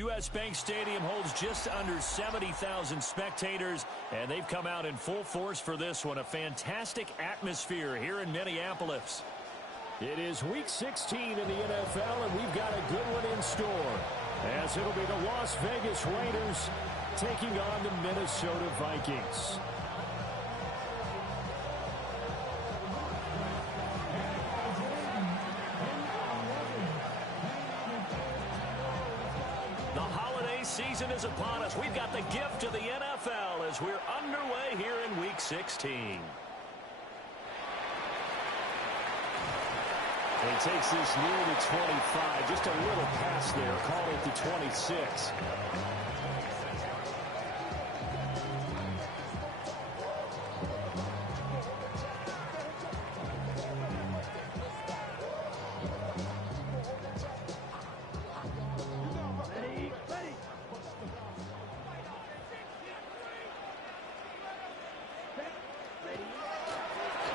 U.S. Bank Stadium holds just under 70,000 spectators, and they've come out in full force for this one. A fantastic atmosphere here in Minneapolis. It is Week 16 in the NFL, and we've got a good one in store, as it'll be the Las Vegas Raiders taking on the Minnesota Vikings. The holiday season is upon us. We've got the gift of the NFL as we're underway here in Week 16. He takes this near the 25. Just a little pass there. Call it the 26.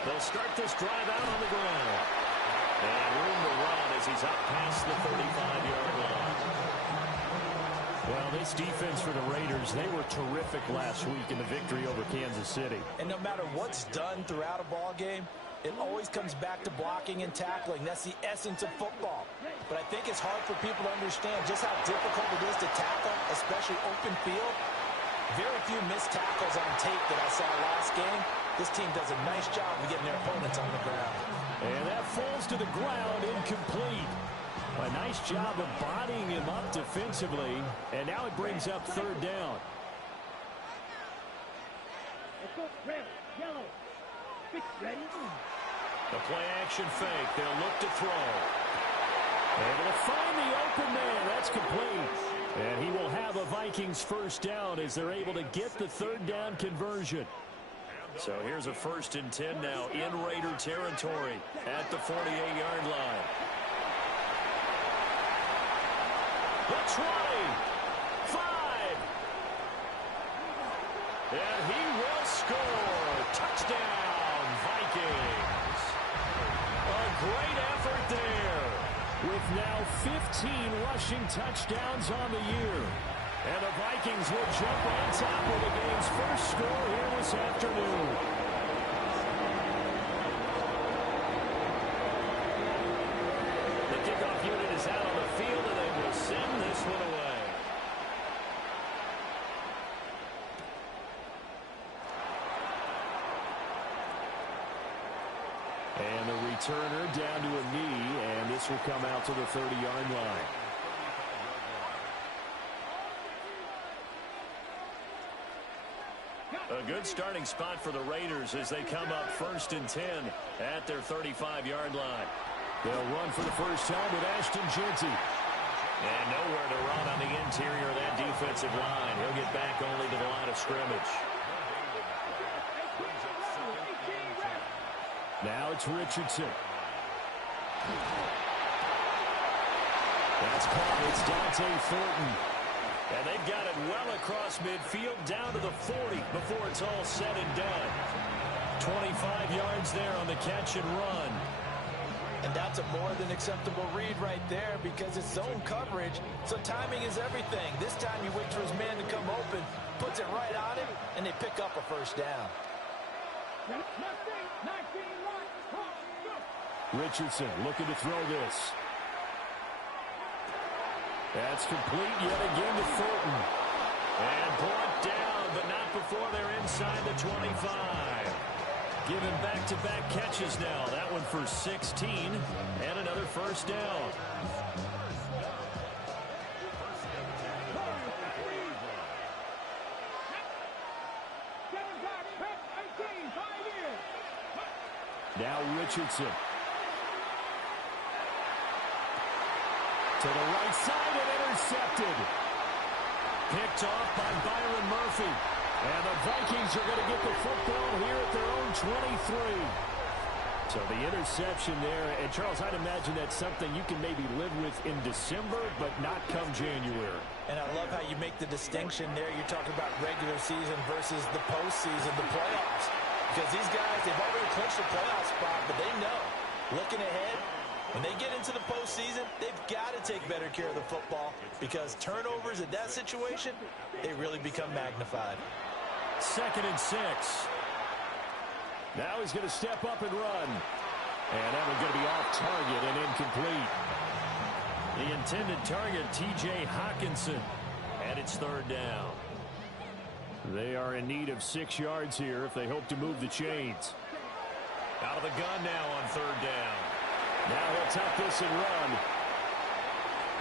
They'll start this drive out on the ground. And room to run as he's up past the 35-yard line. Well, this defense for the Raiders, they were terrific last week in the victory over Kansas City. And no matter what's done throughout a ball game, it always comes back to blocking and tackling. That's the essence of football. But I think it's hard for people to understand just how difficult it is to tackle, especially open field. Very few missed tackles on tape that I saw last game. This team does a nice job of getting their opponents on the ground. And that falls to the ground, incomplete. A nice job of bodying him up defensively. And now it brings up third down. Let's go, red, yellow, fix, ready. The play-action fake. They'll look to throw. Able to find the open man. That's complete. And he will have a Vikings first down as they're able to get the third down conversion. So here's a 1st and 10 now in Raider territory at the 48-yard line. The 20, 5. And he will score. Touchdown, Vikings. A great effort there. With now 15 rushing touchdowns on the year. And the Vikings will jump on top of the game's first score here this afternoon. The kickoff unit is out on the field, and they will send this one away. And the returner down to a knee, and this will come out to the 30-yard line. A good starting spot for the Raiders as they come up 1st and 10 at their 35-yard line. They'll run for the first time with Ashton Jeanty. And nowhere to run on the interior of that defensive line. He'll get back only to the line of scrimmage. Now it's Richardson. That's caught. It's Dante Thornton. And they've got it well across midfield down to the 40 before it's all said and done. 25 yards there on the catch and run. And that's a more than acceptable read right there because it's zone coverage, so timing is everything. This time he waits for his man to come open, puts it right on him, and they pick up a first down. Richardson looking to throw this. That's complete yet again to Thornton. And brought down, but not before they're inside the 25. Given back-to-back catches now. That one for 16 and another first down. Now Richardson. To the right side and intercepted. Picked off by Byron Murphy. And the Vikings are going to get the football here at their own 23. So the interception there. And, Charles, I'd imagine that's something you can maybe live with in December, but not come January. And I love how you make the distinction there. You're talking about regular season versus the postseason, the playoffs. Because these guys, they've already clinched the playoff spot, but they know, looking ahead, When they get into the postseason, they've got to take better care of the football because turnovers in that situation, they really become magnified. 2nd and 6. Now he's going to step up and run. And that one's going to be off target and incomplete. The intended target, T.J. Hawkinson. And it's 3rd down. They are in need of 6 yards here if they hope to move the chains. Out of the gun now on 3rd down. Now he'll tuck this and run.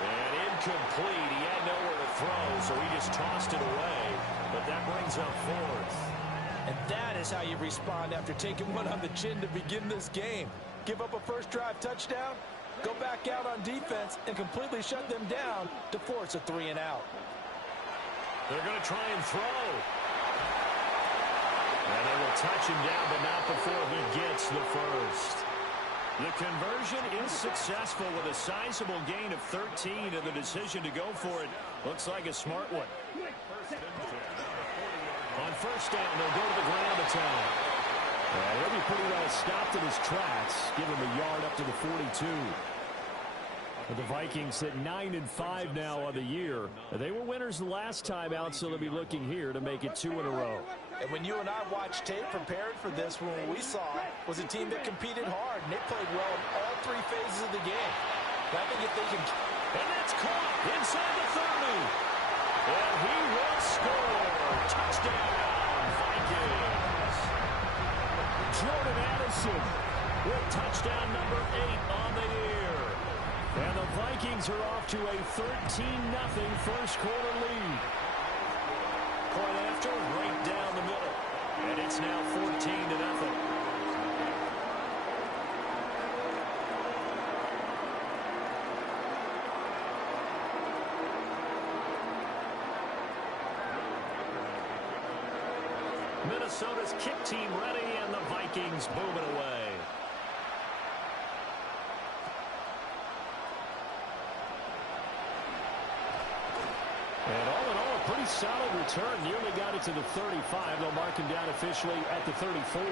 And incomplete. He had nowhere to throw, so he just tossed it away. But that brings up 4th. And that is how you respond after taking one on the chin to begin this game. Give up a first drive touchdown, go back out on defense, and completely shut them down to force a 3 and out. They're going to try and throw. And they will touch him down, but not before he gets the first. The conversion is successful with a sizable gain of 13, and the decision to go for it looks like a smart one. On 1st down, they'll go to the ground attack. He'll be pretty well stopped in his tracks. Give him a yard up to the 42. The Vikings sit 9-5 now on the year. They were winners the last time out, so they'll be looking here to make it 2 in a row. And when you and I watched tape prepared for this one, what we saw was a team that competed hard, and they played well in all 3 phases of the game. But I think if they can... And that's caught inside the 30. And he will score. Touchdown, Vikings. Jordan Addison with touchdown number 8 on the year. And the Vikings are off to a 13-0 first quarter lead. Point after, right down the middle. And it's now 14-0. Minnesota's kick team ready, and the Vikings moving away. And all in all, a pretty solid return. Nearly got it to the 35. They'll mark him down officially at the 34.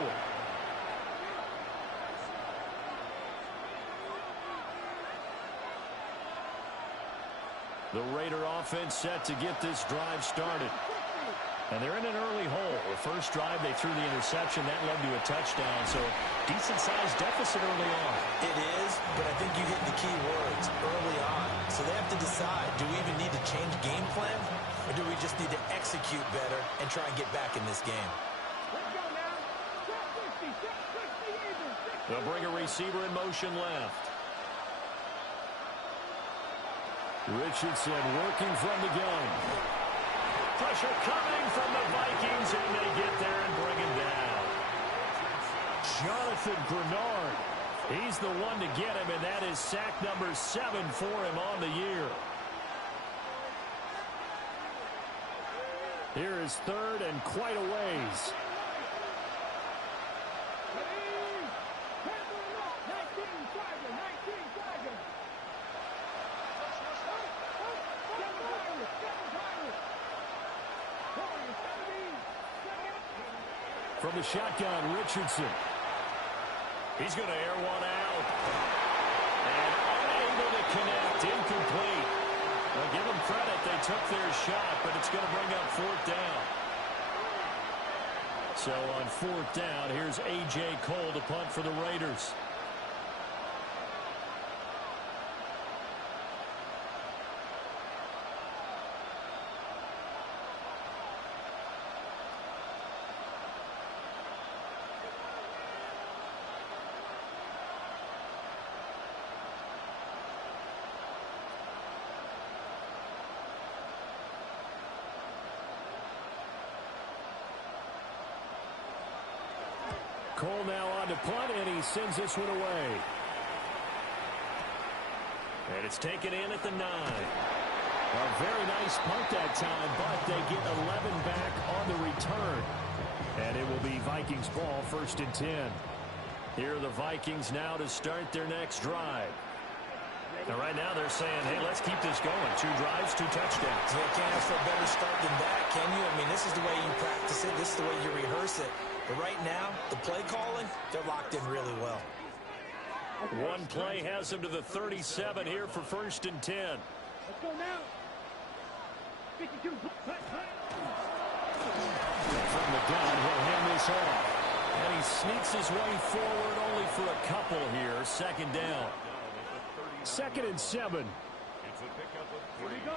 The Raider offense set to get this drive started. And they're in an early hole. The first drive, they threw the interception. That led to a touchdown. So, decent-sized deficit early on. It is, but I think you hit the key words early on. So they have to decide, do we even need to change game plan? Or do we just need to execute better and try and get back in this game? They'll bring a receiver in motion left. Richardson working from the gun. Pressure coming from the Vikings, and they get there and bring him down. Jonathan Grenard. He's the one to get him, and that is sack number 7 for him on the year. Here is 3rd and quite a ways. From the shotgun, Richardson. He's going to air one out. And unable to connect. Incomplete. Well, give them credit. They took their shot, but it's going to bring up 4th down. So on 4th down, here's A.J. Cole to punt for the Raiders. Cole now on to punt, and he sends this one away. And it's taken in at the 9. A very nice punt that time, but they get 11 back on the return. And it will be Vikings ball, 1st and 10. Here are the Vikings now to start their next drive. And right now they're saying, hey, let's keep this going. 2 drives, 2 touchdowns. You can't ask for a better start than that, can you? I mean, this is the way you practice it. This is the way you rehearse it. But right now, the play calling, they're locked in really well. One play has him to the 37 here for 1st and 10. Let's go now. 52. From the gun, he'll hand this off. And he sneaks his way forward only for a couple here. 2nd down. 2nd and 7. Here we go.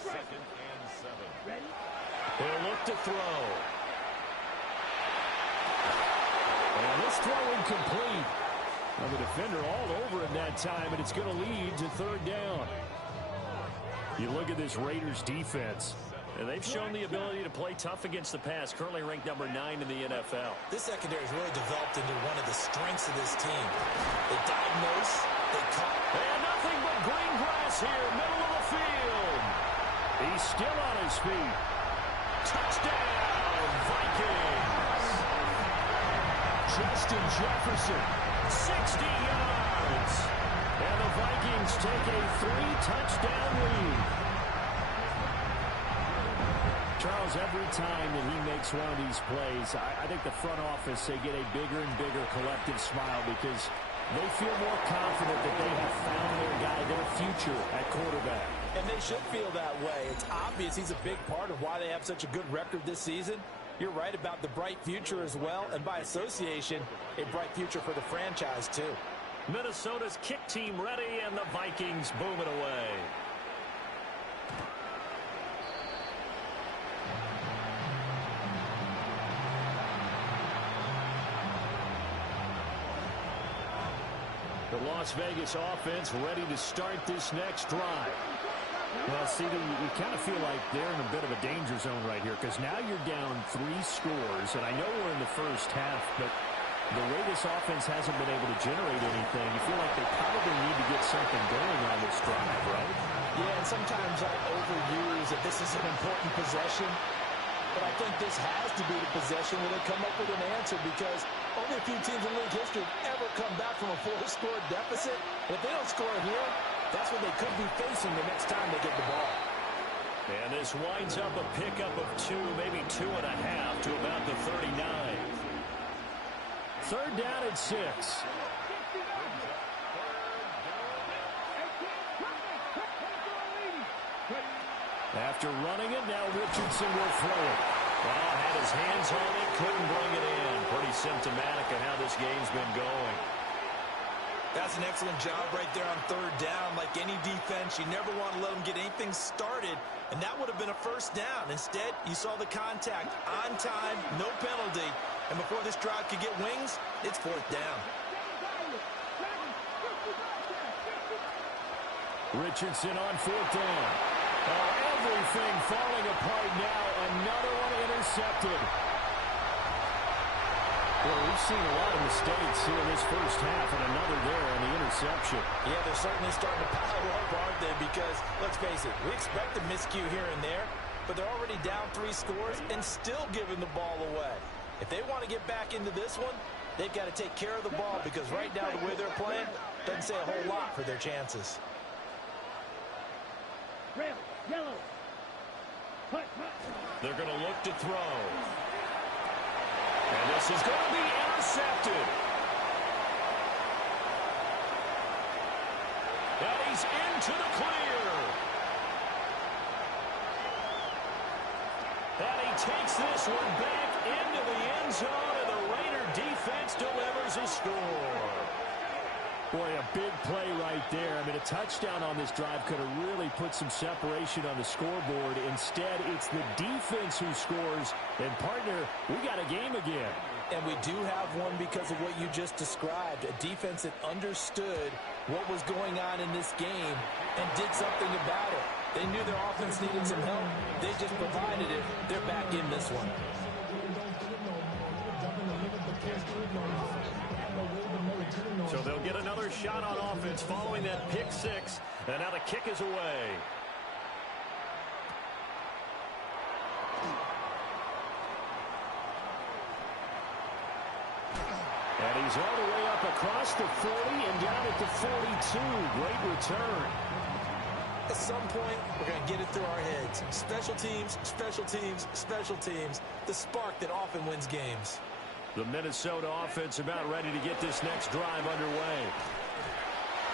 Second and 7. Ready? He'll look to throw. And this throw incomplete. Well, the defender all over him that time, and it's going to lead to 3rd down. You look at this Raiders defense, and they've shown the ability to play tough against the pass, currently ranked number 9 in the NFL. This secondary has really developed into one of the strengths of this team. They diagnose, they cut. And nothing but green grass here, middle of the field. He's still on his feet. Touchdown, Vikings. Justin Jefferson. 60 yards. And the Vikings take a 3-touchdown lead. Charles, every time that he makes one of these plays, I think the front office, they get a bigger and bigger collective smile because they feel more confident that they have found their guy, their future at quarterback. And they should feel that way. It's obvious he's a big part of why they have such a good record this season. You're right about the bright future as well, and by association, a bright future for the franchise too. Minnesota's kick team ready, and the Vikings boom it away. The Las Vegas offense ready to start this next drive. Well, CD, you kind of feel like they're in a bit of a danger zone right here because now you're down 3 scores, and I know we're in the first half, but the way this offense hasn't been able to generate anything, you feel like they probably need to get something going on this drive, right? Yeah, and sometimes I overuse that this is an important possession, but I think this has to be the possession where they come up with an answer because only a few teams in league history have ever come back from a 4-score deficit. And if they don't score here, that's what they could be facing the next time they get the ball. And this winds up a pickup of 2, maybe 2.5 to about the 39. 3rd down and 6. After running it, now Richardson will throw it. Well, had his hands on it, couldn't bring it in. Pretty symptomatic of how this game's been going. That's an excellent job right there on 3rd down. Like any defense, you never want to let them get anything started, and that would have been a 1st down. Instead, you saw the contact on time, no penalty, and before this drive could get wings, it's 4th down. Richardson on 4th down. Oh, everything falling apart now. Another one intercepted. Well, we've seen a lot of mistakes here in this first half, and another there on the interception. Yeah, they're certainly starting to pile up, aren't they? Because, let's face it, we expect a miscue here and there, but they're already down 3 scores and still giving the ball away. If they want to get back into this one, they've got to take care of the ball because right now the way they're playing doesn't say a whole lot for their chances. Red, yellow. They're going to look to throw. And this is going to be intercepted. And he's into the clear. And he takes this one back into the end zone, and the Raider defense delivers a score. Boy, a big play right there. I mean, a touchdown on this drive could have really put some separation on the scoreboard. Instead, it's the defense who scores. And, partner, we got a game again. And we do have one because of what you just described. A defense that understood what was going on in this game and did something about it. They knew their offense needed some help. They just provided it. They're back in this one. So they'll get another shot on offense following that pick 6. And now the kick is away. And he's all the way up across the 40 and down at the 42. Great return. At some point, we're going to get it through our heads. Special teams, special teams, special teams. The spark that often wins games. The Minnesota offense about ready to get this next drive underway.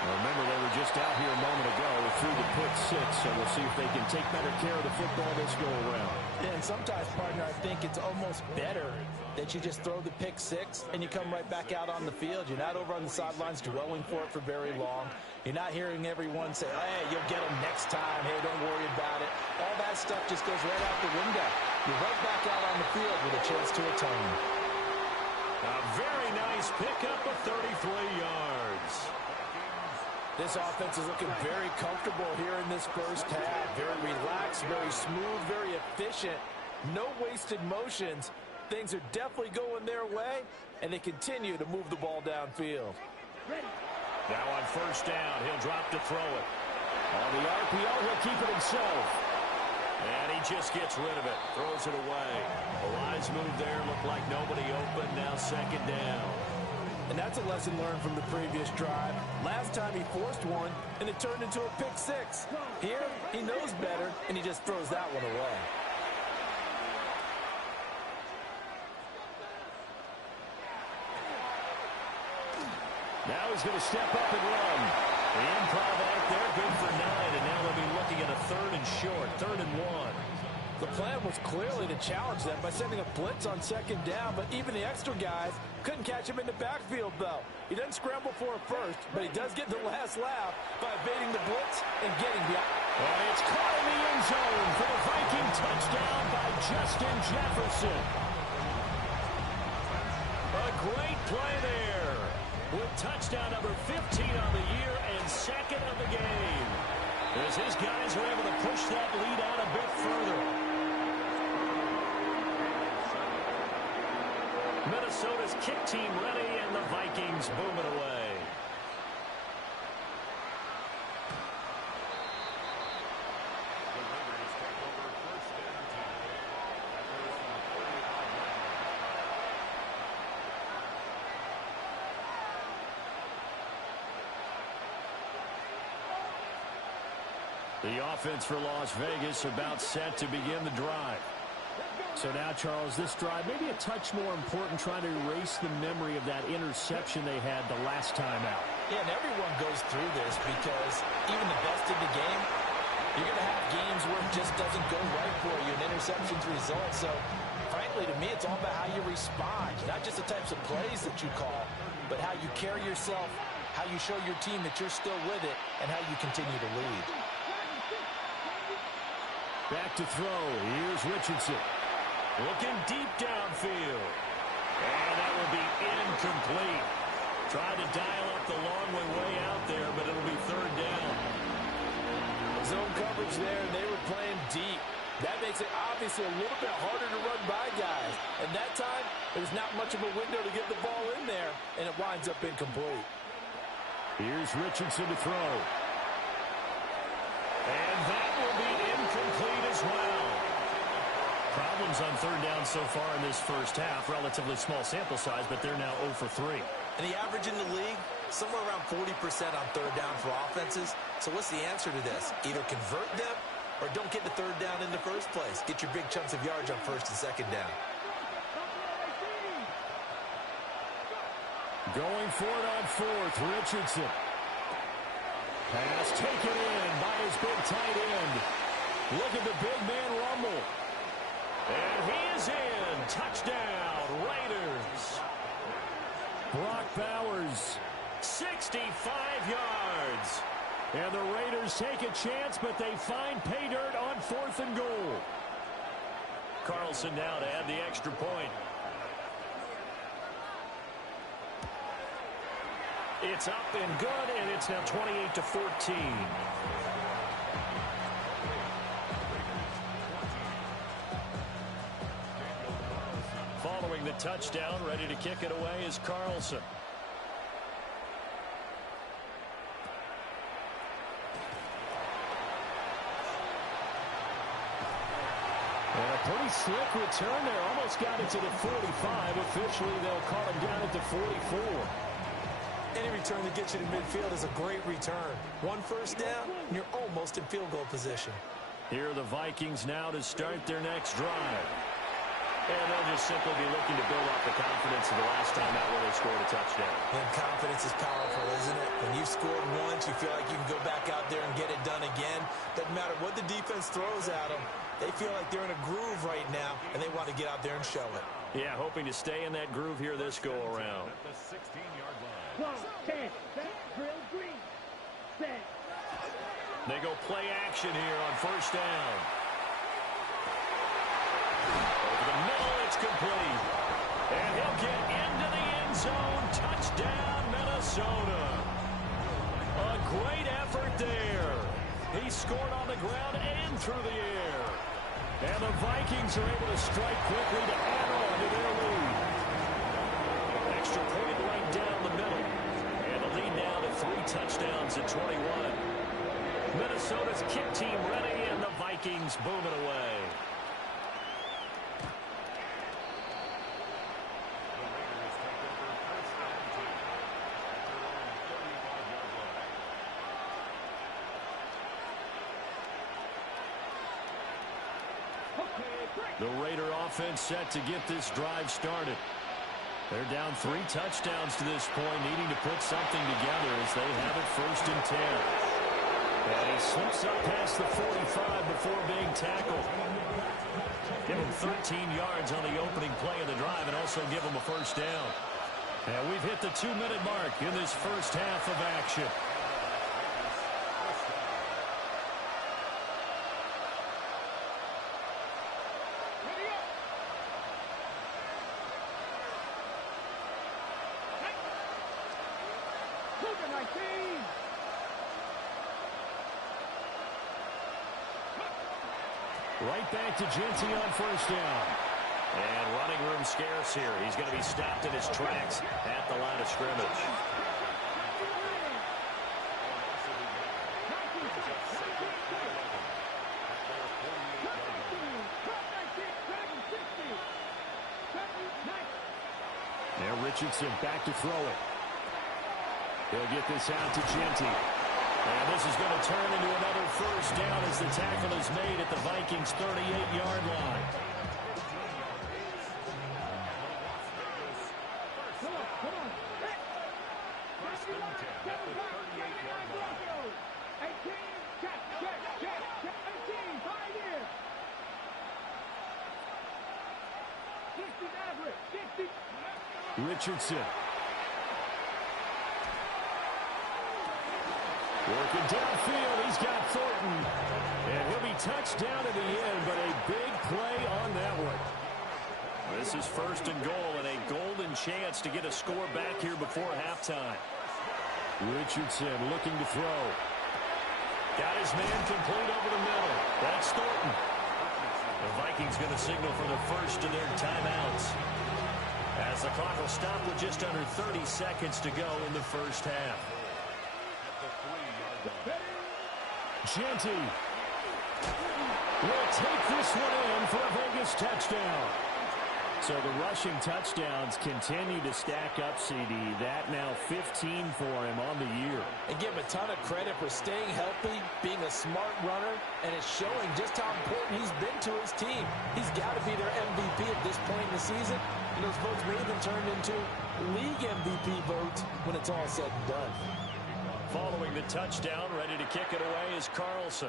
Well, remember, they were just out here a moment ago through the pick six, so we'll see if they can take better care of the football this go-around. And sometimes, partner, I think it's almost better that you just throw the pick six and you come right back out on the field. You're not over on the sidelines dwelling for it for very long. You're not hearing everyone say, hey, you'll get them next time. Hey, don't worry about it. All that stuff just goes right out the window. You're right back out on the field with a chance to atone. A very nice pickup of 33 yards. This offense is looking very comfortable here in this first half. Very relaxed, very smooth, very efficient. No wasted motions. Things are definitely going their way, and they continue to move the ball downfield. Now on first down, he'll drop to throw it. On the RPO, he'll keep it himself. And he just gets rid of it, throws it away. A wise move there, looked like nobody open, now second down. And that's a lesson learned from the previous drive. Last time he forced one, and it turned into a pick six. Here, he knows better, and he just throws that one away. Now he's going to step up and run. The improv act there, good for 9, and now they'll be looking at a 3rd and short, 3rd and 1. The plan was clearly to challenge them by sending a blitz on second down, but even the extra guys couldn't catch him in the backfield, though. He doesn't scramble for a first, but he does get the last laugh by evading the blitz and getting the... And it's caught in the end zone for the Viking touchdown by Justin Jefferson. A great play there with touchdown number 15 on the year and 2nd of the game. As his guys are able to push that lead out a bit further. Minnesota's kick team ready, and the Vikings boom it away. The offense for Las Vegas about set to begin the drive. So now, Charles, this drive maybe a touch more important, trying to erase the memory of that interception they had the last time out. Yeah, and everyone goes through this because even the best in the game, you're going to have games where it just doesn't go right for you, and interceptions result. So, frankly, to me, it's all about how you respond, not just the types of plays that you call, but how you carry yourself, how you show your team that you're still with it, and how you continue to lead. Back to throw. Here's Richardson. Looking deep downfield. And that will be incomplete. Tried to dial up the long way out there, but it'll be 3rd down. Zone coverage there, and they were playing deep. That makes it obviously a little bit harder to run by guys. And that time, there's not much of a window to get the ball in there, and it winds up incomplete. Here's Richardson to throw. And that will be incomplete as well. Problems on 3rd down so far in this first half. Relatively small sample size, but they're now 0 for 3. And the average in the league, somewhere around 40% on 3rd down for offenses. So what's the answer to this? Either convert them or don't get the 3rd down in the first place. Get your big chunks of yards on 1st and 2nd down. Going for it on 4th, Richardson. Pass taken in by his big tight end. Look at the big man rumble. And he is in. Touchdown, Raiders. Brock Bowers. 65 yards. And the Raiders take a chance, but they find pay dirt on 4th and goal. Carlson now to add the extra point. It's up and good, and it's now 28-14. Following the touchdown, ready to kick it away is Carlson. And a pretty slick return there. Almost got it to the 45. Officially, they'll call him down at the 44. Any return that gets you to midfield is a great return. 1 first down, and you're almost in field goal position. Here are the Vikings now to start their next drive. And they'll just simply be looking to build off the confidence of the last time out where they scored a touchdown. And confidence is powerful, isn't it? When you've scored once, you feel like you can go back out there and get it done again. Doesn't matter what the defense throws at them. They feel like they're in a groove right now, and they want to get out there and show it. Yeah, hoping to stay in that groove here this go-around. At the 16-yard line. 12, 10, set, drill, green, set. They go play action here on first down. Over the middle, it's complete. And he'll get into the end zone. Touchdown, Minnesota. A great effort there. He scored on the ground and through the air. And the Vikings are able to strike quickly to add on to their lead. Extra point right down the middle. And the lead now to 3 touchdowns at 21. Minnesota's kick team ready, and the Vikings booming away. The Raider offense set to get this drive started. They're down 3 touchdowns to this point, needing to put something together as they have it first and 10. And he slips up past the 45 before being tackled. Give him 13 yards on the opening play of the drive and also give him a first down. And we've hit the 2-minute mark in this first half of action. Right back to Genty on first down. And running room scarce here. He's going to be stopped in his tracks at the line of scrimmage. Now Richardson back to throw it. He'll get this out to Genty. And this is going to turn into another first down as the tackle is made at the Vikings' 38-yard line. Richardson. Working downfield, he's got Thornton. And he'll be touched down at the end, but a big play on that one. This is first and goal, and a golden chance to get a score back here before halftime. Richardson looking to throw. Got his man complete over the middle. That's Thornton. The Vikings going to signal for the first of their timeouts, as the clock will stop with just under 30 seconds to go in the first half. Genty will take this one in for a Vegas touchdown. So the rushing touchdowns continue to stack up, CD. That now 15 for him on the year. And give him a ton of credit for staying healthy, being a smart runner, and it's showing just how important he's been to his team. He's got to be their MVP at this point in the season. And those votes may even turn into league MVP votes when it's all said and done. Following the touchdown, ready to kick it away is Carlson.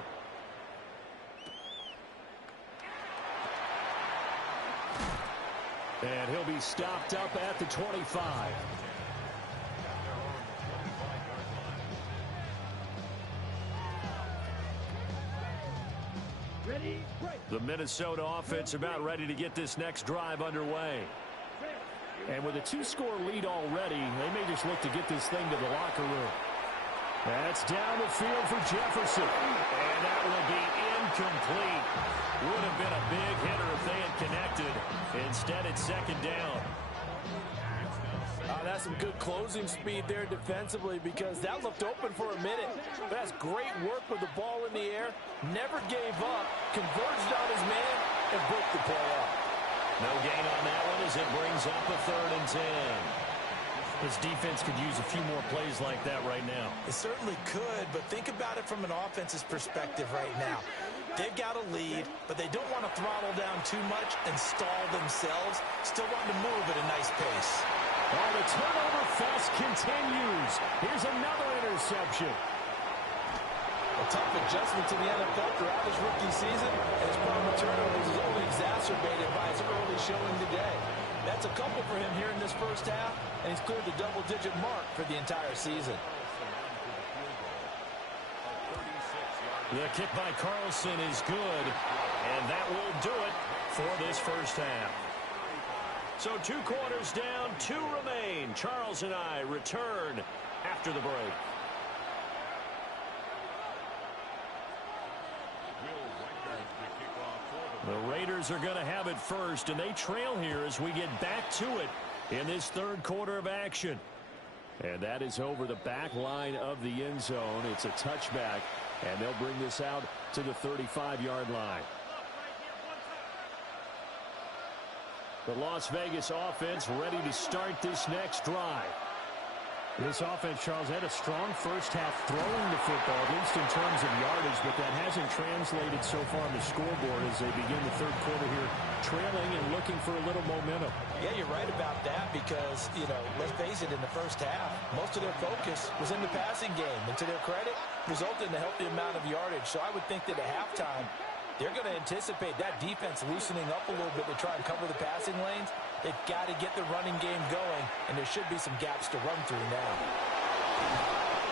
And he'll be stopped up at the 25. Ready, break. The Minnesota offense about ready to get this next drive underway. And with a 2-score lead already, they may just look to get this thing to the locker room. That's down the field for Jefferson. And that will be incomplete. Would have been a big hitter if they had connected. Instead, it's second down. That's some good closing speed there defensively, because that looked open for a minute. That's great work with the ball in the air. Never gave up. Converged on his man and broke the play up. No gain on that one as it brings up a 3rd and 10. This defense could use a few more plays like that right now. It certainly could, but think about it from an offense's perspective right now. They've got a lead, but they don't want to throttle down too much and stall themselves. Still want to move at a nice pace. Oh, the turnover fest continues. Here's another interception. A tough adjustment to the NFL throughout his rookie season, and his problem with turnovers is only exacerbated by his early showing today. That's a couple for him here in this first half, and he's cleared the double-digit mark for the entire season. The kick by Carlson is good, and that will do it for this first half. So 2 quarters down, 2 remain. Charles and I return after the break. The Raiders are going to have it first, and they trail here as we get back to it in this third quarter of action. And that is over the back line of the end zone. It's a touchback, and they'll bring this out to the 35-yard line. The Las Vegas offense ready to start this next drive. This offense, Charles, had a strong first half throwing the football, at least in terms of yardage, but that hasn't translated so far on the scoreboard as they begin the third quarter here, trailing and looking for a little momentum. Yeah, you're right about that because, let's face it, in the first half, most of their focus was in the passing game. And to their credit, resulted in a healthy amount of yardage. So I would think that at halftime, they're going to anticipate that defense loosening up a little bit to try and cover the passing lanes. They've got to get the running game going, and there should be some gaps to run through now.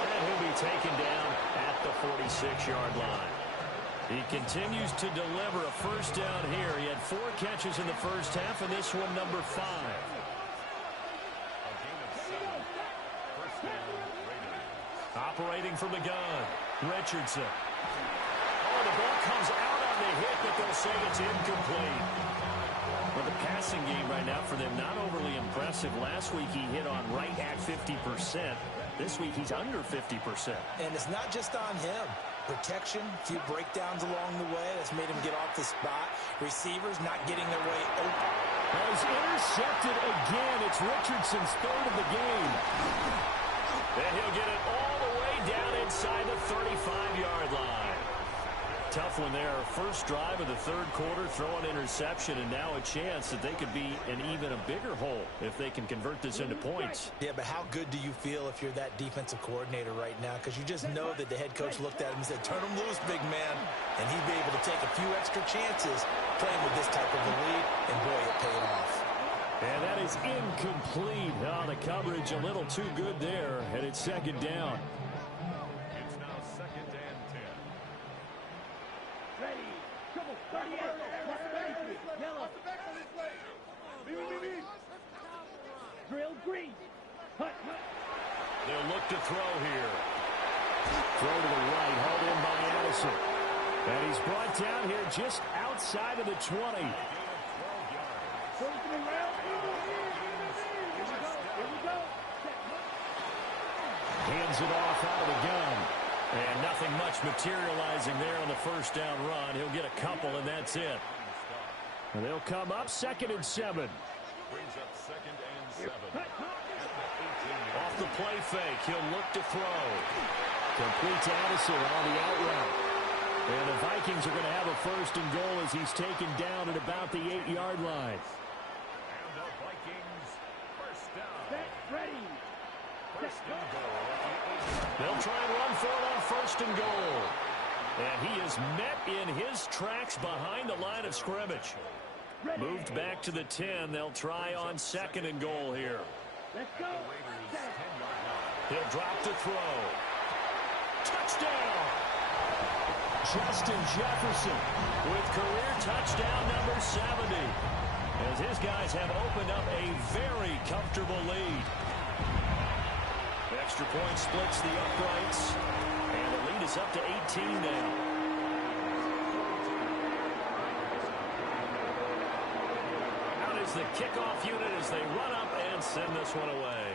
And he'll be taken down at the 46-yard line. He continues to deliver a first down here. He had 4 catches in the first half, and this one number 5. Operating from the gun, Richardson. Oh, the ball comes out on the hit, but they'll say it's incomplete. Well, the passing game right now for them, not overly impressive. Last week he hit on right at 50%. This week he's under 50%. And it's not just on him. Protection, a few breakdowns along the way. That's made him get off the spot. Receivers not getting their way open. Well, he's intercepted again. It's Richardson's third of the game. And he'll get it all the way down inside the 35-yard line. Tough one there. First drive of the third quarter, throw an interception, and now a chance that they could be in even a bigger hole if they can convert this into points. Yeah, but how good do you feel if you're that defensive coordinator right now? Because you just know that the head coach looked at him and said, turn him loose, big man. And he'd be able to take a few extra chances playing with this type of a lead, and boy, it paid off. And that is incomplete. Oh, the coverage a little too good there, and it's second down. It's now second and 10. Ready. Trouble. 38. Yellow. Drill green. Hut. They'll look to throw here. Throw to the right, hauled in by Addison. And he's brought down here just outside of the 20. Hands it off out of the gun. And nothing much materializing there on the first down run. He'll get a couple, and that's it. And they'll come up 2nd and 7. Brings up 2nd and 7. Off the play fake, he'll look to throw. Complete to Addison on the out route. And the Vikings are going to have a 1st and goal as he's taken down at about the 8-yard line. And the Vikings, first down. Set. Ready. First and goal. They'll try and run for it on 1st and goal. And he is met in his tracks behind the line of scrimmage. Moved back to the 10. They'll try on 2nd and goal here. Let's go. Set. He'll drop to throw. Touchdown! Justin Jefferson With career touchdown number 70. As his guys have opened up a very comfortable lead. Extra point splits the uprights. And the lead is up to 18 now. Out is the kickoff unit as they run up and send this one away.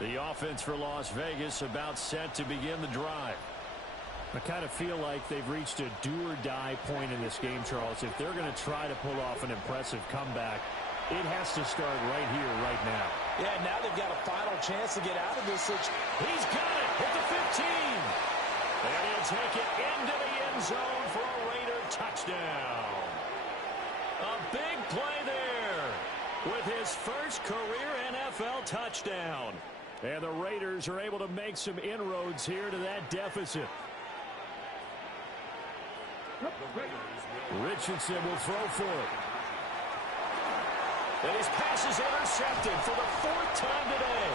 The offense for Las Vegas about set to begin the drive. I kind of feel like they've reached a do-or-die point in this game, Charles. If they're going to try to pull off an impressive comeback, it has to start right here, right now. Yeah, now they've got a final chance to get out of this situation. He's got it at the 15. And he'll take it into the end zone for a Raider touchdown. A big play there with his first career NFL touchdown. And the Raiders are able to make some inroads here to that deficit. Richardson will throw for it. And his pass is intercepted for the 4th time today.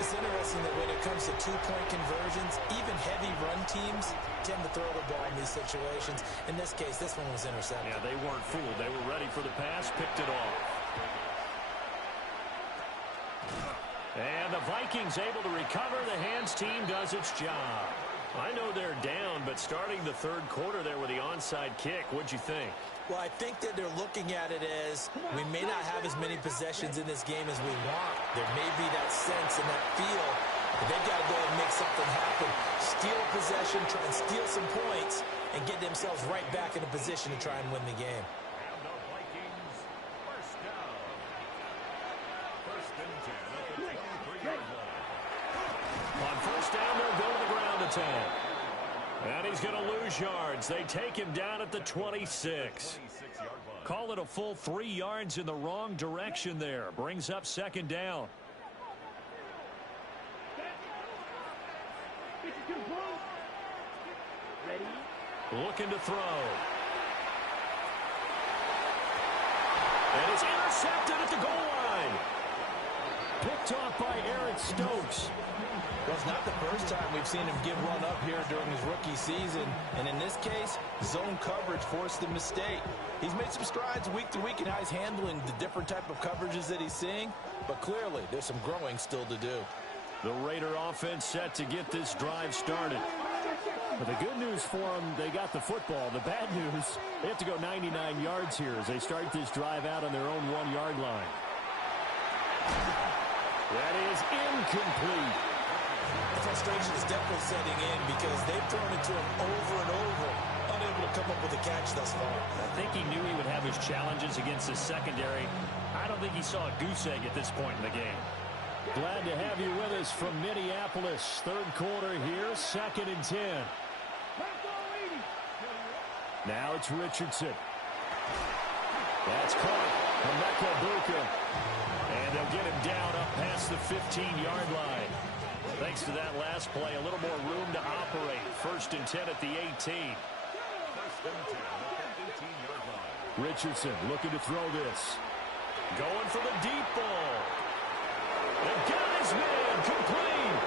It's interesting that when it comes to two-point conversions, even heavy run teams tend to throw the ball in these situations. In this case, this one was intercepted. Yeah, they weren't fooled. They were ready for the pass, picked it off. And the Vikings able to recover. The hands team does its job. I know they're down, but starting the third quarter there with the onside kick, what'd you think? Well, I think that they're looking at it as we may not have as many possessions in this game as we want. There may be that sense and that feel that they've got to go and make something happen. Steal a possession, try and steal some points, and get themselves right back in a position to try and win the game. And the Vikings, first down. First and 10 at the 23-yard line. On first down, they'll go to the ground attack. And he's going to lose yards. They take him down at the 26. 26-yard line. Call it a full 3 yards in the wrong direction there. Brings up second down. Looking to throw. And it's intercepted at the goal line. Picked off by Eric Stokes. Well, it's not the first time we've seen him give one up here during his rookie season. And in this case, zone coverage forced the mistake. He's made some strides week to week in how he's handling the different type of coverages that he's seeing. But clearly, there's some growing still to do. The Raider offense set to get this drive started. But the good news for them, they got the football. The bad news, they have to go 99 yards here as they start this drive out on their own 1-yard line. That is incomplete. The frustration is definitely setting in because they've thrown it to him over and over, unable to come up with a catch thus far. I think he knew he would have his challenges against the secondary. I don't think he saw a goose egg at this point in the game. Glad to have you with us from Minneapolis. Third quarter here, 2nd and 10. Now it's Richardson. That's caught. Emeka Buka. And they'll get him down up past the 15-yard line. Thanks to that last play, a little more room to operate. 1st and 10 at the 18. First and 10 at the 18-yard line. Richardson looking to throw this. Going for the deep ball. And got his man complete.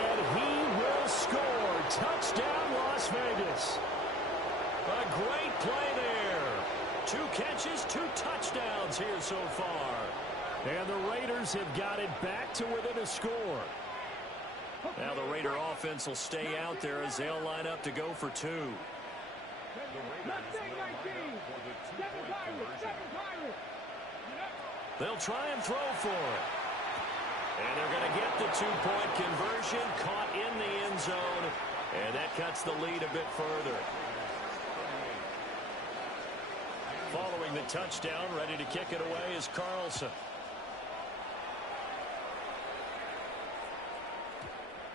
And he will score. Touchdown, Las Vegas. A great play there. 2 catches, 2 touchdowns here so far. And the Raiders have got it back to within a score. Now the Raider offense will stay out there as they'll line up to go for 2. The Raiders will line up for the two-point conversion. They'll try and throw for it. And they're going to get the 2-point conversion, caught in the end zone, and that cuts the lead a bit further. Following the touchdown, ready to kick it away is Carlson.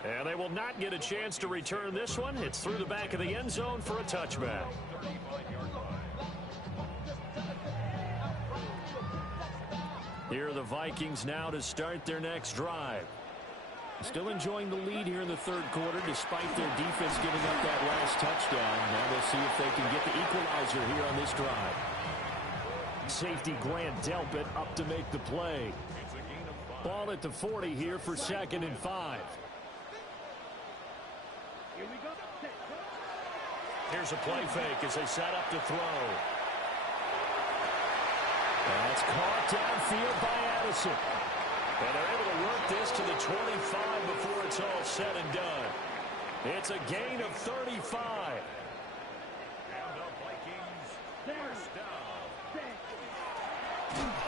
And they will not get a chance to return this one. It's through the back of the end zone for a touchback. 35-yard line. Here are the Vikings now to start their next drive. Still enjoying the lead here in the third quarter despite their defense giving up that last touchdown. Now they'll see if they can get the equalizer here on this drive. Safety Grant Delpit up to make the play. It's a gain of 5. Ball at the 40 here for 2nd and 5. Here's a play fake as they set up to throw. That's caught downfield by Addison. And they're able to work this to the 25 before it's all said and done. It's a gain of 35. And the Vikings, first down.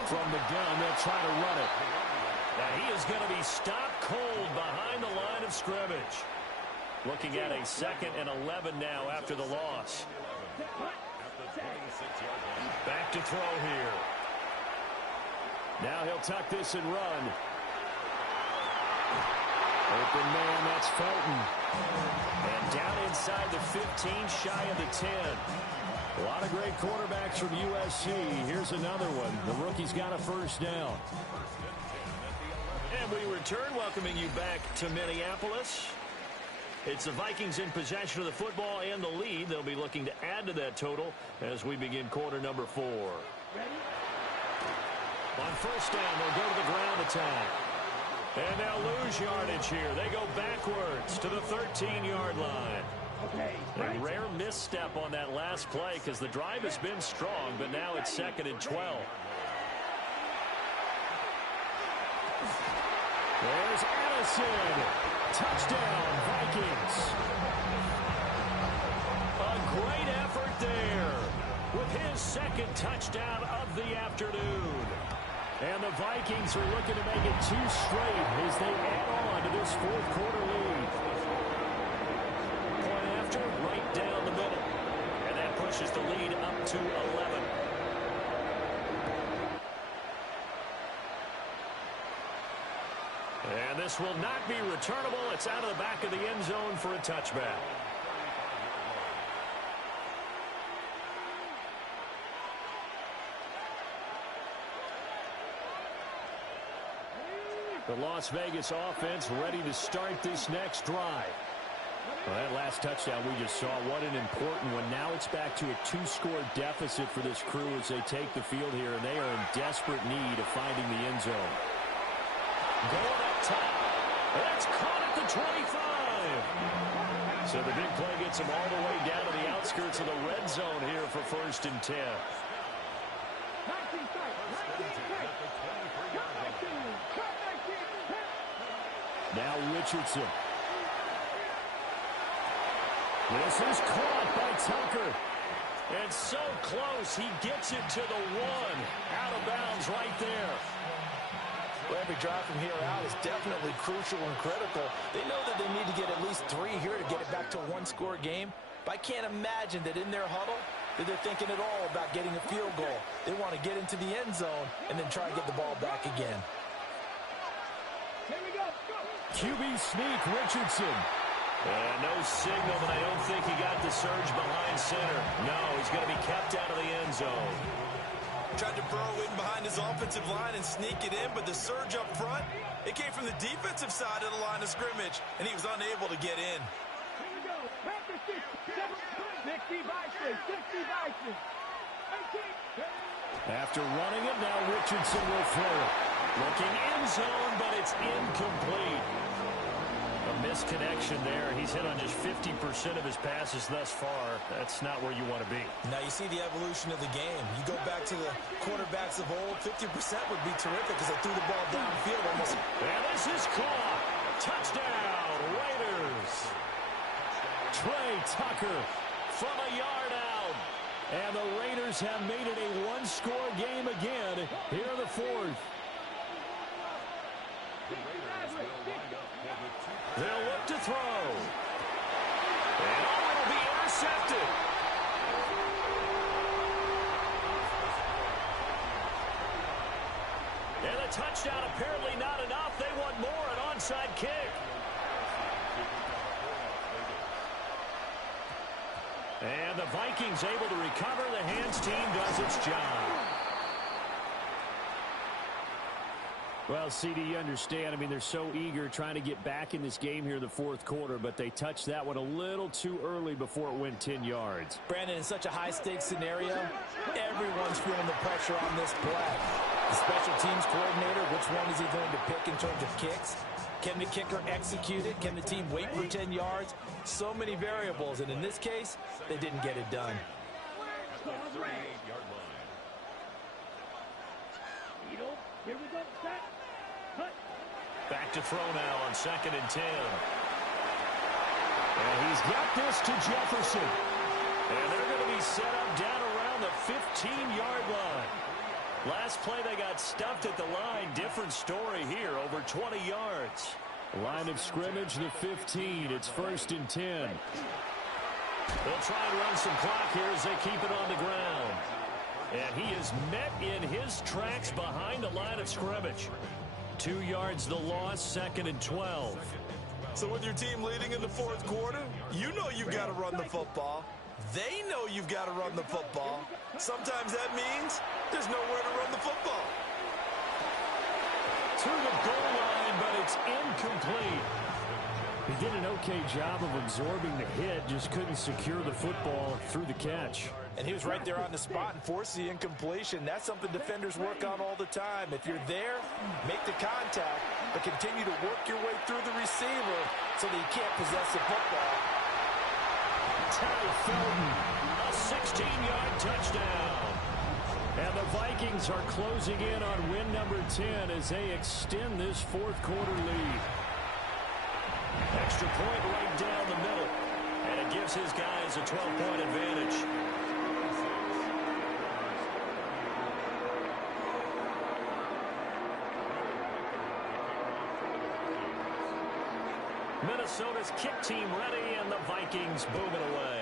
From the gun, they'll try to run it. And he is going to be stopped cold behind the line of scrimmage. Looking at a 2nd and 11 now after the loss. Back to throw here. Now he'll tuck this and run. Open man, that's Felton. And down inside the 15, shy of the 10. A lot of great quarterbacks from USC. Here's another one. The rookie's got a first down. And we return, welcoming you back to Minneapolis. It's the Vikings in possession of the football and the lead. They'll be looking to add to that total as we begin quarter number 4. On first down, they'll go to the ground attack. And they'll lose yardage here. They go backwards to the 13-yard line. A rare misstep on that last play because the drive has been strong, but now it's 2nd and 12. There's Addison. Touchdown, Vikings. A great effort there with his 2nd touchdown of the afternoon. And the Vikings are looking to make it 2 straight as they add on to this 4th quarter lead. Point after, right down the middle. And that pushes the lead up to 11. And this will not be returnable. It's out of the back of the end zone for a touchback. The Las Vegas offense ready to start this next drive. Well, that last touchdown we just saw, what an important one. Now it's back to a 2-score deficit for this crew as they take the field here, and they are in desperate need of finding the end zone. Going up top. That's caught at the 25. So the big play gets them all the way down to the outskirts of the red zone here for 1st and 10. Now Richardson. This is caught by Tucker. And so close, he gets it to the 1. Out of bounds right there. Well, every drive from here out is definitely crucial and critical. They know that they need to get at least 3 here to get it back to a 1-score game. But I can't imagine that in their huddle that they're thinking at all about getting a field goal. They want to get into the end zone and then try to get the ball back again. Here we go. QB sneak, Richardson. No signal, but I don't think he got the surge behind center. No, he's going to be kept out of the end zone. Tried to burrow in behind his offensive line and sneak it in, but the surge up front, it came from the defensive side of the line of scrimmage, and he was unable to get in. Here we go. 60 Vikings. 60 Vikings. 18. After running it, now Richardson will throw it. Looking end zone, but it's incomplete. A misconnection there. He's hit on just 50% of his passes thus far. That's not where you want to be. Now you see the evolution of the game. You go back to the quarterbacks of old, 50% would be terrific because they threw the ball downfield almost. And this is caught. Touchdown, Raiders. Trey Tucker From a yard out. And the Raiders have made it a 1-score game again here in the 4th. They'll look to throw. And it'll be intercepted. And the touchdown apparently not enough. They want more, an onside kick. And the Vikings able to recover. The hands team does its job. Well, CD, you understand. I mean, they're so eager trying to get back in this game here in the 4th quarter, but they touched that one a little too early before it went 10 yards. Brandon, in such a high-stakes scenario, everyone's feeling the pressure on this play. The special teams coordinator, which one is he going to pick in terms of kicks? Can the kicker execute it? Can the team wait for 10 yards? So many variables, and in this case, they didn't get it done. Here we go. Set. Cut. Back to throw now on 2nd and 10. And he's got this to Jefferson. And they're going to be set up down around the 15-yard line. Last play they got stuffed at the line. Different story here, over 20 yards. Line of scrimmage, the 15. It's 1st and 10. They'll try and run some clock here as they keep it on the ground. And he is met in his tracks behind the line of scrimmage. 2 yards the loss, 2nd and 12. So with your team leading in the 4th quarter, you know you've got to run the football. They know you've got to run the football. Sometimes that means there's nowhere to run the football. To the goal line, but it's incomplete. He did an okay job of absorbing the hit, just couldn't secure the football through the catch. And he was right there on the spot and forced the incompletion. That's something defenders work on all the time. If you're there, make the contact, but continue to work your way through the receiver so that you can't possess the football. Ty Felton, A 16-yard touchdown. and the Vikings are closing in on win number 10 as they extend this 4th quarter lead. Extra point right down the middle. And it gives his guys a 12-point advantage. Minnesota's kick team ready, and the Vikings booming away.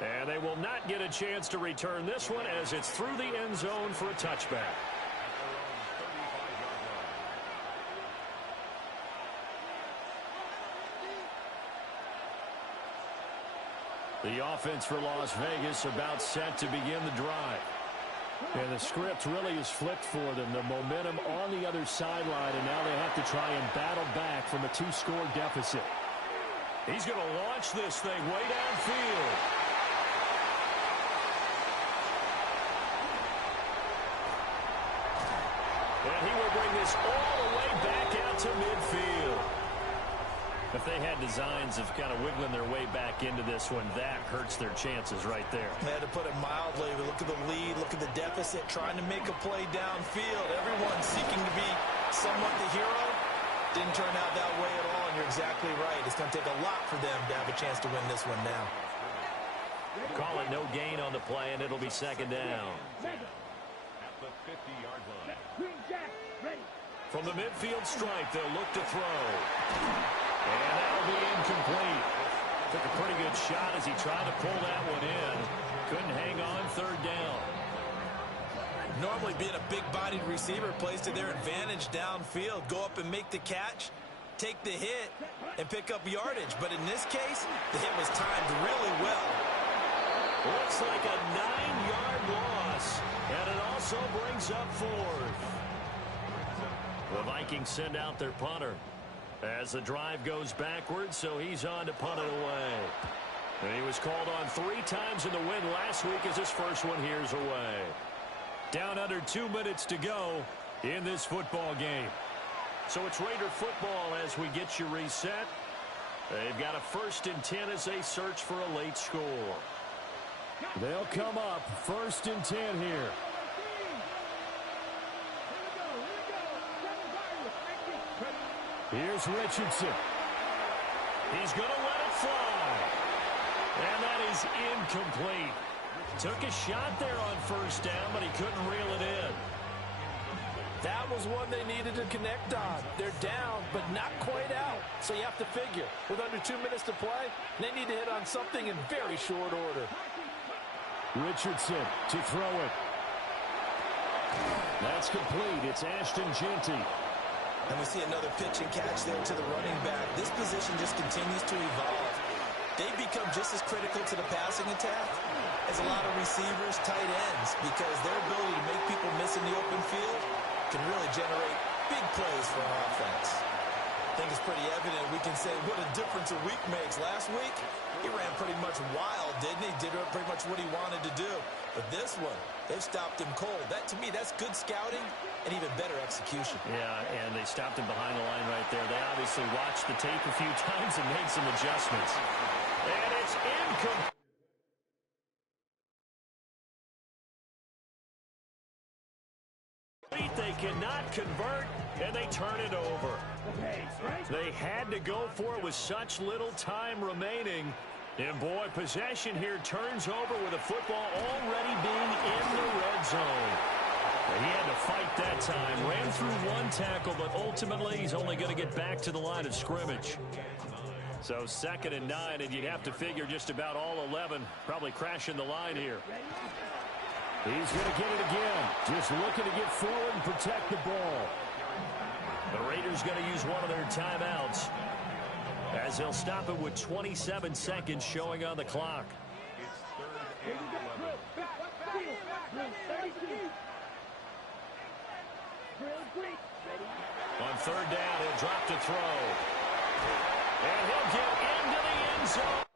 And they will not get a chance to return this one as it's through the end zone for a touchback. The offense for Las Vegas about set to begin the drive. And the script really is flipped for them. The momentum on the other sideline, and now they have to try and battle back from a 2-score deficit. He's going to launch this thing way downfield. And he will bring this all the way back out to midfield. If they had designs of kind of wiggling their way back into this one, that hurts their chances right there. They had to put it mildly. Look at the lead, look at the deficit, trying to make a play downfield. Everyone seeking to be somewhat the hero. Didn't turn out that way at all, and you're exactly right. It's going to take a lot for them to have a chance to win this one now. Call it no gain on the play, and it'll be 2nd down. At the 50-yard line. Green Jack, ready. From the midfield stripe, they'll look to throw. And that'll be incomplete. Took a pretty good shot as he tried to pull that one in. Couldn't hang on, 3rd down. Normally being a big-bodied receiver plays to their advantage downfield. Go up and make the catch, take the hit, and pick up yardage. But in this case, the hit was timed really well. Looks like a 9-yard loss. And it also brings up 4th. The Vikings send out their punter as the drive goes backwards, so he's on to punt it away. And he was called on 3 times in the win last week as his first one here's away. Down under 2 minutes to go in this football game. So it's Raider football as we get you reset. They've got a 1st and 10 as they search for a late score. They'll come up 1st and 10 here. Here's Richardson. He's going to let it fly. And that is incomplete. Took a shot there on 1st down, but he couldn't reel it in. That was one they needed to connect on. They're down, but not quite out. So you have to figure, with under 2 minutes to play, they need to hit on something in very short order. Richardson to throw it. That's complete. It's Ashton Genty. And we see another pitch and catch there to the running back. This position just continues to evolve. They become just as critical to the passing attack as a lot of receivers, tight ends, because their ability to make people miss in the open field can really generate big plays for an offense. I think it's pretty evident we can say what a difference a week makes. Last week, he ran pretty much wild, didn't he? Did pretty much what he wanted to do. But this one, they've stopped him cold. That, to me, that's good scouting and even better execution. Yeah, and they stopped him behind the line right there. They obviously watched the tape a few times and made some adjustments. And it's incomplete. They cannot convert, and they turn it over. They had to go for it with such little time remaining, And boy, possession here turns over with the football already being in the red zone. He had to fight that time. Ran through one tackle, but ultimately he's only going to get back to the line of scrimmage. So 2nd and 9, and you'd have to figure just about all 11 probably crashing the line here. He's going to get it again. Just looking to get forward and protect the ball. The Raiders going to use one of their timeouts as they'll stop it with 27 seconds showing on the clock. It's 3rd and 11. On 3rd down, he'll drop to throw. And he'll get into the end zone.